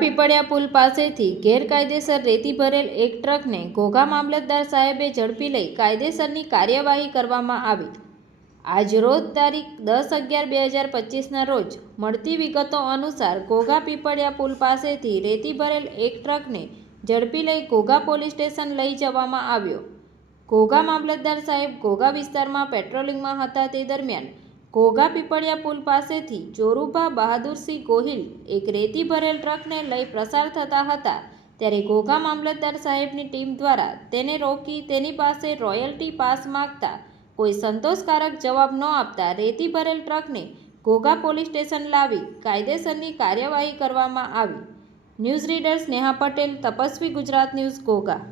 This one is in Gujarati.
પીપળિયા પુલ પાસેથી ગેરકાયદેસર રેતી ભરેલ એક ટ્રકને ઘોઘા મામલતદાર સાહેબે ઝડપી લઈ કાયદેસરની કાર્યવાહી કરવામાં આવી. આજરોજ તારીખ દસ અગિયાર બે હજાર પચીસના રોજ મળતી વિગતો અનુસાર ઘોઘા પીપળિયા પુલ પાસેથી રેતી ભરેલ એક ટ્રકને ઝડપી લઈ ઘોઘા પોલીસ સ્ટેશન લઈ જવામાં આવ્યો. ઘોઘા મામલતદાર સાહેબ ઘોઘા વિસ્તારમાં પેટ્રોલિંગમાં હતા તે દરમિયાન ઘોઘા પીપળિયા પુલ પાસેથી ચોરુભા બહાદુરસિંહ ગોહિલ એક રેતી ભરેલ ટ્રકને લઈ પ્રસાર થતા હતા. ત્યારે ઘોઘા મામલતદાર સાહેબની ટીમ દ્વારા તેને રોકી તેની પાસે રોયલ્ટી પાસ માગતા કોઈ સંતોષકારક જવાબ ન આપતા રેતી ભરેલ ટ્રકને ઘોઘા પોલીસ સ્ટેશન લાવી કાયદેસરની કાર્યવાહી કરવામાં આવી. News reader Sneha Patel, Tapasvi Gujarat news Ghogha.